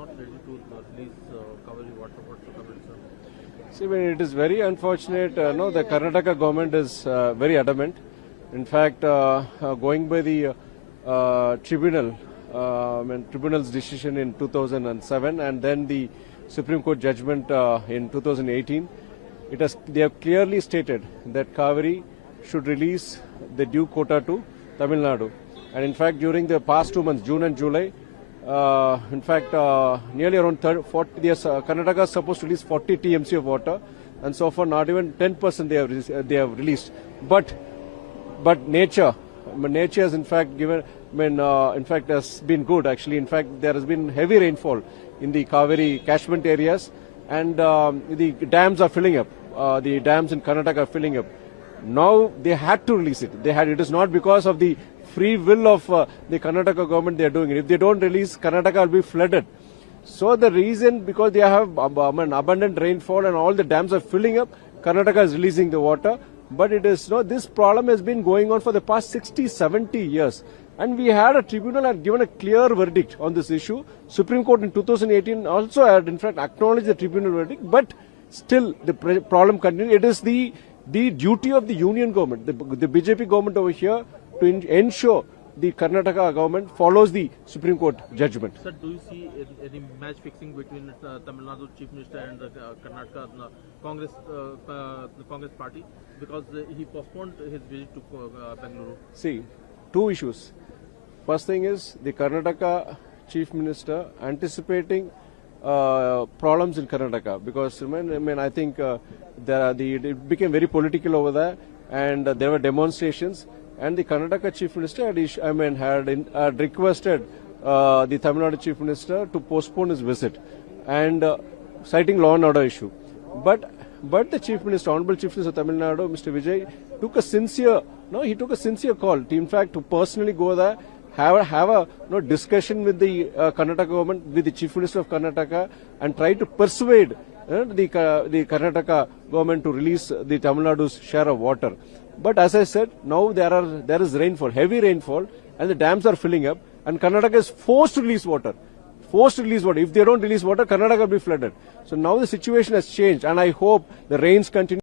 not ready to release Kaveri water. What's the comment, sir? See, it is very unfortunate. No, the Karnataka government is very adamant. In fact, going by the tribunal's decision in 2007 and then the Supreme Court judgment in 2018, they have clearly stated that Kaveri should release the due quota to Tamil Nadu. And in fact, during the past 2 months, June and July, nearly around 40, Karnataka is supposed to release 40 TMC of water, and so far not even 10% they have released. But nature has in fact given, has been good actually. In fact, there has been heavy rainfall in the Kaveri catchment areas, and the dams are filling up. The dams in Karnataka are filling up. Now they had to release it. It is not because of the free will of the Karnataka government they are doing it. If they don't release, Karnataka will be flooded. So the reason, because they have abundant rainfall and all the dams are filling up, Karnataka is releasing the water. But it is this problem has been going on for the past 60, 70 years. And we had a tribunal had given a clear verdict on this issue. Supreme Court in 2018 also had in fact acknowledged the tribunal verdict, but still the problem continues. It is the duty of the union government, the BJP government over here, to ensure the Karnataka government follows the Supreme Court judgment. Sir, do you see any match fixing between Tamil Nadu Chief Minister and the Karnataka Congress party, because he postponed his visit to Bengaluru? See, two issues. First thing is the Karnataka Chief Minister anticipating problems in Karnataka, because I think it became very political over there, and there were demonstrations. And the Karnataka Chief Minister had requested the Tamil Nadu Chief Minister to postpone his visit, and citing law and order issue. But the Chief Minister, Honorable Chief Minister of Tamil Nadu, Mr. Vijay, took a sincere call to, in fact, to personally go there, have a discussion with the Karnataka government, with the Chief Minister of Karnataka, and try to persuade the Karnataka government to release the Tamil Nadu's share of water. But as I said, now there is rainfall, heavy rainfall, and the dams are filling up, and Karnataka is forced to release water. If they don't release water, Karnataka will be flooded. So now the situation has changed, and I hope the rains continue.